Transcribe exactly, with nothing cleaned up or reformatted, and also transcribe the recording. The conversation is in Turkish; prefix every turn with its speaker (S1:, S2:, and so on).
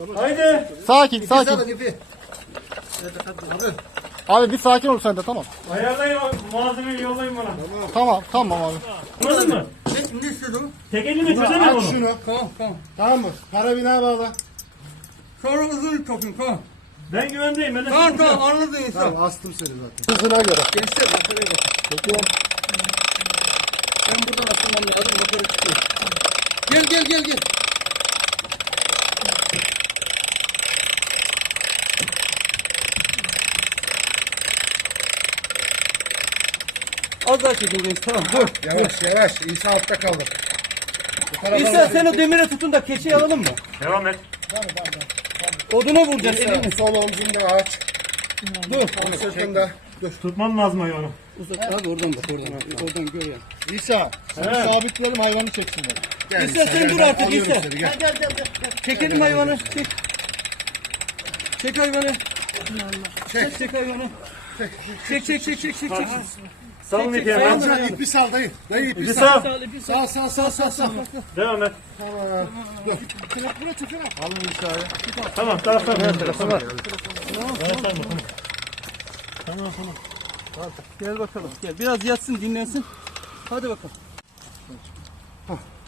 S1: Haydi.
S2: Sakin
S3: Salın
S2: sakin.
S3: ipi.
S2: Abi bir sakin ol sen de tamam.
S1: Ayarlayın malzemeyi yollayın bana.
S2: Tamam tamam abi.
S1: Anladın mı?
S3: Ne, ne istiyorsun?
S1: Tek elinle çözemem
S4: Aç
S1: onu.
S4: şunu.
S3: Tamam tamam.
S4: Tamam mı? Karabine bağla.
S3: Sonra uzun topun tamam.
S1: Ben güvendeyim. Ben de
S3: Tamam
S1: tutacağım.
S3: tamam anladın insan.
S4: Tamam astım seni zaten. Hızına göre.
S3: Gençler motora bak.
S4: Çekiyorum.
S3: Ben buradan atlamam lazım motoru çıkıyor. Gel gel gel gel. Az daha çekin genç tamam dur.
S4: Yavaş yavaş. İsa altta kaldı. Bu tarafa
S3: İsa sen o demire tutun da keçeyi alalım mı?
S1: Devam et.
S3: Oduna vuracaksın
S4: İsa
S3: elini.
S4: sol omzunda aç.
S3: Dur.
S4: Onu sırtında. Dur.
S1: Tutman lazım hayvanı.
S3: Uzat abi oradan bak oradan. Oradan gör ya.
S4: İsa. Seni
S1: Evet.
S4: sabitleyelim hayvanı çeksinler. Gel
S3: İsa sen
S4: gel,
S3: dur
S4: ben
S3: artık
S4: alıyorum
S3: İsa.
S4: seni,
S3: Gel
S4: Gel.
S3: gel gel. gel. Çekelim hayvanı. Çek. Çek hayvanı. Çek çek hayvanı. Çek çek çek çek çek. çek.
S1: Salın
S3: Çek,
S1: ipi
S3: çek,
S1: hemen.
S3: sağ-
S4: Sen ipi sal dayı. Dayı ipi
S1: İpi
S4: sal.
S1: sağ.
S4: Sağ sağ sağ sağ sağ.
S1: Devam et.
S4: Tamam. Dur. Çıkar bura çıkar. Alın İsa'yı.
S1: Tamam taraftan.
S2: Tamam.
S3: Gel bakalım. Gel biraz yatsın dinlensin. Hadi bakalım.